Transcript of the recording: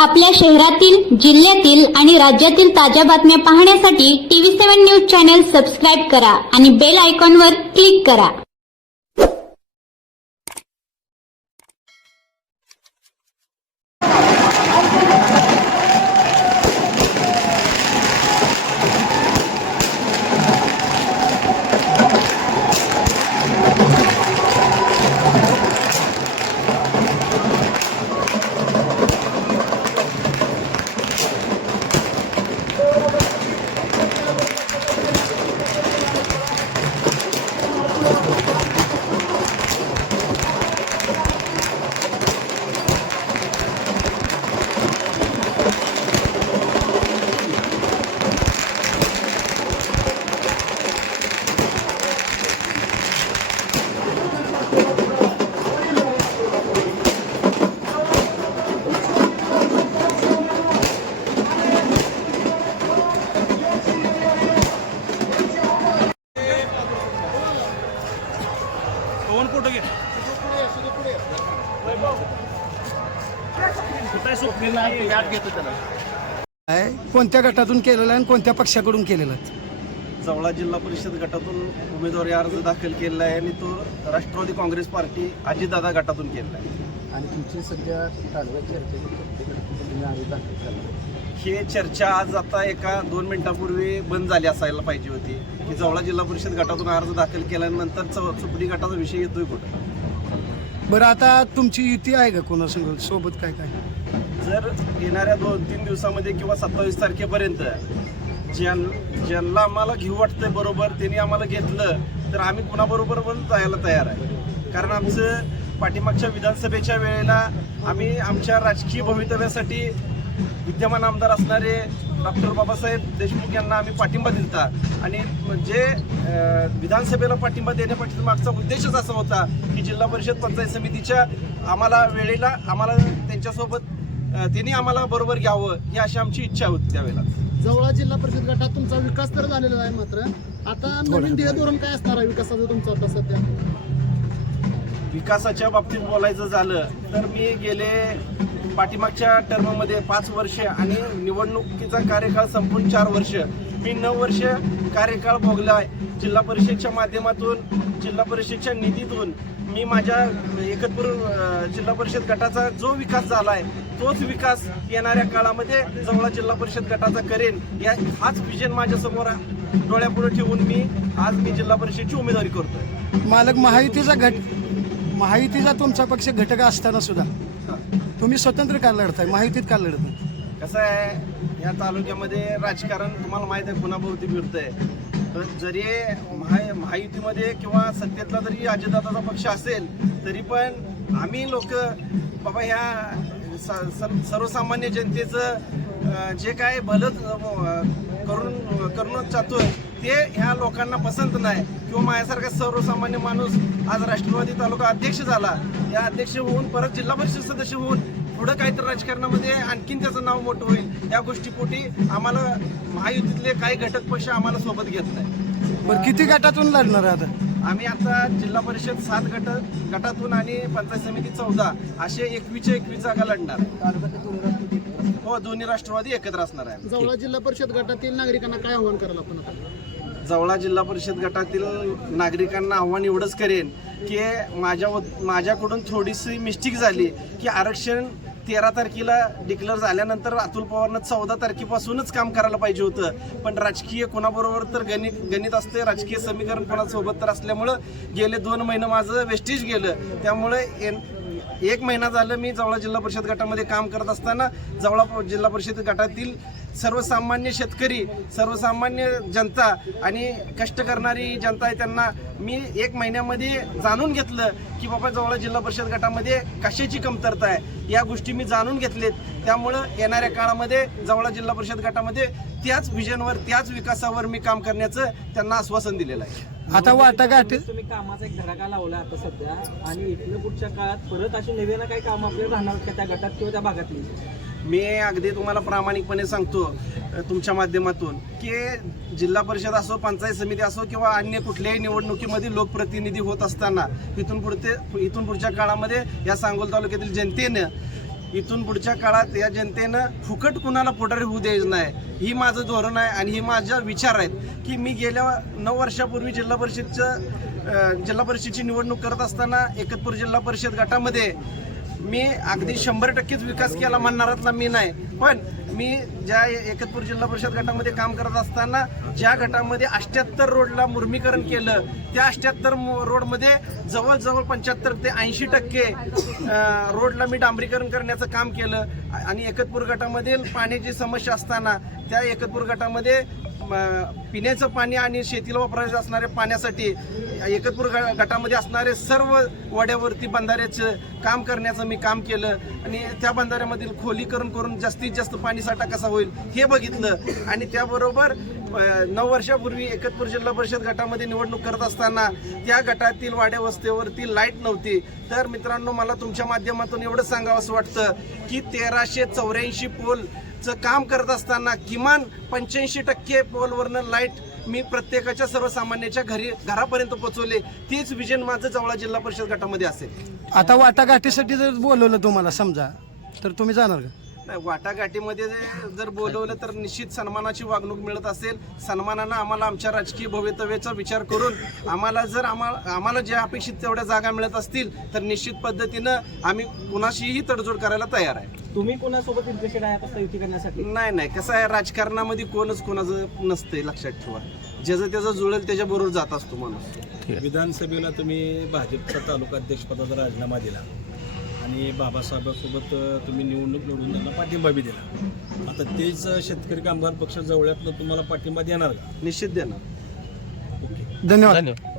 आपल्या शहरातील जिल्ह्यातील आणि राज्यातील ताज्या बातम्या पाहण्यासाठी TV seven news channel subscribe करा आणि बेल आयकॉनवर क्लिक करा. आहे. कोणत्या गटातून केलेलं आहे आणि कोणत्या पक्षाकडून केलेलं आहे? जवळा जिल्हा परिषद गटातून उमेदवारी अर्ज दाखल केलेला आहे आणि तो राष्ट्रवादी काँग्रेस पार्टी अजितदादा गटातून केलेला आहे. आणि तुमची सध्या कालव्या दाखल केला. हे चर्चा आज आता एका दोन मिनिटापूर्वी बंद झाली असायला पाहिजे होती. की जवळा जिल्हा परिषद गटातून अर्ज दाखल केल्यानंतर चौ चुपडी गटाचा विषय येतोय कुठं? बरं आता तुमची युती आहे का कोणासंग? सोबत काय काय? जर येणाऱ्या दोन तीन दिवसामध्ये किंवा सत्तावीस तारखेपर्यंत ज्यां ज्यांना आम्हाला घेऊ वाटतंय बरोबर त्यांनी आम्हाला घेतलं तर आम्ही कुणाबरोबर पण जायला तयार आहे. कारण आमचं पाठीमागच्या विधानसभेच्या वेळेला आम्ही आमच्या राजकीय भवितव्यासाठी विद्यमान आमदार असणारे डॉक्टर बाबासाहेब देशमुख यांना आम्ही पाठिंबा दिलता. आणि जे विधानसभेला पाठिंबा देण्यापाठीचा मागचा उद्देशच असा होता की जिल्हा परिषद पंचायत समितीच्या आम्हाला वेळेला आम्हाला त्यांच्यासोबत त्यांनी आम्हाला बरोबर घ्यावं ही अशी आमची इच्छा होती त्यावेळेला. जवळा जिल्हा परिषद गटात तुमचा विकास तर झालेला आहे मात्र. आता नवीन ध्येय धोरण काय असणार आहे विकासाचं तुमचं आता सध्या? विकासाच्या बाबतीत बोलायचं झालं तर मी गेले पाठीमागच्या टर्ममध्ये पाच वर्ष आणि निवडणुकीचा कार्यकाळ संपून चार वर्ष. मी नऊ वर्ष कार्यकाळ भोगलाय. जिल्हा परिषदच्या माध्यमातून जिल्हा परिषदच्या निधीतून मी माझ्या एकतपूर जिल्हा परिषद गटाचा जो विकास झाला आहे तोच विकास येणाऱ्या काळामध्ये जवळ जिल्हा परिषद गटाचा करेन. या हाच विजन माझ्यासमोर डोळ्यापुढे ठेवून मी आज मी जिल्हा परिषदची उमेदवारी करतो मालक महायुतीचा घट महायुतीचा तुमचा पक्ष घटक असताना सुद्धा. तुम्ही स्वतंत्र का लढताय? माहितीत का लढत कसं आहे या तालुक्यामध्ये राजकारण तुम्हाला माहीत आहे कुणाभोवती फिरतंय तर जरी महा महायुतीमध्ये किंवा सत्तेतला जरी अजितदादाचा पक्ष असेल तरी पण आम्ही लोक बाबा ह्या स- स- सर्वसामान्य जनतेचं अं, जे काय भलं अं, करून करून चाहतोय ते ह्या लोकांना पसंत नाही. किंवा माझ्यासारखा सर्वसामान्य माणूस आज राष्ट्रवादी तालुका अध्यक्ष झाला. या अध्यक्ष होऊन परत जिल्हा परिषद सदस्य होऊन पुढं काहीतरी राजकारणामध्ये आणखीन त्याचं नाव मोठं होईल. या गोष्टीपोटी आम्हाला महायुतीतले काही घटक पक्ष आम्हाला सोबत घेत नाही बरं किती गटातून लढणार आहे आता? आम्ही आता जिल्हा परिषद सात गट गटातून आणि पंचायत समिती चौदा असे एकवीसच्या एकवीस जागा लढणार. हो दोन्ही राष्ट्रवादी एकत्र असणार आहे. जवळा जिल्हा परिषद गटातील नागरिकांना काय आव्हान करायला आपण आता? जवळा जिल्हा परिषद गटातील नागरिकांना आव्हान एवढंच करेन की माझ्या माझ्याकडून थोडीशी मिस्टेक झाली की आरक्षण तेरा तारखेला डिक्लेअर झाल्यानंतर अतुल पवारनं चौदा तारखेपासूनच काम करायला पाहिजे होतं. पण राजकीय कोणाबरोबर तर गणित गणित असते राजकीय समीकरण कोणासोबत तर असल्यामुळं गेले दोन महिने माझं वेस्टेज गेलं. त्यामुळे एन- एक महिना झालं मी जवळा जिल्हा परिषद गटामध्ये काम करत असताना जवळा जिल्हा परिषद गटातील सर्वसामान्य शेतकरी सर्वसामान्य जनता आणि कष्ट करणारी जनता आहे त्यांना मी एक महिन्यामध्ये जाणून घेतलं की बाबा जवळ जिल्हा परिषद गटामध्ये कशाची कमतरता आहे. या गोष्टी मी जाणून घेतलेत. त्यामुळं येणाऱ्या काळामध्ये जवळ जिल्हा परिषद गटामध्ये त्याच विजनवर त्याच विकासावर मी काम करण्याचं त्यांना आश्वासन दिलेलं आहे. आता वाटाघाट तुम्ही कामाचा एक धडाका लावला आता सध्या? आणि इथनं पुढच्या काळात परत अशी नवीन काही काम आपल्याला राहणार का त्या गटात किंवा त्या भागातली? मी अगदी तुम्हाला प्रामाणिकपणे सांगतो तुमच्या माध्यमातून की जिल्हा परिषद असो पंचायत समिती असो किंवा अन्य कुठल्याही निवडणुकीमध्ये लोकप्रतिनिधी होत असताना इथून पुढते इथून पुढच्या काळामध्ये या सांगोल तालुक्यातील जनतेनं इथून पुढच्या काळात या जनतेनं फुकट कुणाला पुढारी होऊ द्यायचं नाही. ही माझं धोरण आहे आणि ही माझा विचार आहेत की मी गेल्या नऊ वर्षापूर्वी जिल्हा परिषदचं जिल्हा परिषदची निवडणूक करत असताना एकतपूर जिल्हा परिषद गटामध्ये मी अगदी शंभर टक्केच विकास केला म्हणणारातला मी नाही. पण मी ज्या एकतपूर जिल्हा परिषद गटामध्ये काम करत असताना ज्या गटामध्ये अष्ट्याहत्तर रोडला मुर्मीकरण केलं त्या अष्ट्याहत्तर रोडमध्ये जवळजवळ पंच्याहत्तर ते ऐंशी टक्के रोडला मी डांबरीकरण करण्याचं काम केलं. आणि एकतपूर गटामधील पाण्याची समस्या असताना त्या एकतपूर गटामध्ये पिण्याचं पाणी आणि शेतीला वापरायचं असणाऱ्या पाण्यासाठी एकतपूर ग- गटामध्ये असणारे सर्व वड्यावरती बंधाऱ्याचं काम करण्याचं मी काम केलं. आणि त्या बंधाऱ्यामधील खोलीकरण करून जास्तीत जास्त पाणीसाठा कसा होईल हे बघितलं. आणि त्याबरोबर नऊ वर्षापूर्वी एकतपूर जिल्हा परिषद गटामध्ये निवडणूक करत असताना त्या गटातील वाड्या वस्तीवरती लाइट नव्हती. तर मित्रांनो मला तुमच्या माध्यमातून एवढं सांगावं असं वाटतं की तेराशे चौऱ्याऐंशी पोल पोलचं काम करत असताना किमान पंच्याऐंशी टक्के पोलवरनं लाइट मी प्रत्येकाच्या सर्वसामान्याच्या घरी घरापर्यंत पोहोचवले. तीच विजन माझं जवळ जिल्हा परिषद गटामध्ये असेल. आता वाटाघाटीसाठी जर बोलवलं तुम्हाला समजा तर तुम्ही जाणार का? नाही वाटाघाटीमध्ये जर बोलवलं तर निश्चित सन्मानाची वागणूक मिळत असेल. सन्मानानं आम्हाला आमच्या राजकीय भवितव्याचा विचार करून आम्हाला जर आम्हाला आम्हाला ज्या अपेक्षित तेवढ्या जागा मिळत असतील तर निश्चित पद्धतीनं आम्ही कुणाशीही तडजोड करायला तयार आहे. तुम्ही कोणासोबत इंटरेस्टेड आहे आता युती करण्यासाठी? नाही नाही. कसं आहे राजकारणामध्ये कोणच कोणाचं नसतंय लक्षात ठेवा. ज्याचं त्याचं जुळेल त्याच्याबरोबर जात असतो माणूस. विधानसभेला तुम्ही भाजपचा तालुका अध्यक्षपदाचा राजीनामा दिला. आणि बाबासाहेबांसोबत तुम्ही निवडणूक लढून त्यांना पाठिंबा बी दिला. आता तेच शेतकरी कामगार पक्ष जवळ्यातनं तुम्हाला पाठिंबा देणार का? निश्चित देणार. धन्यवाद. धन्यवाद.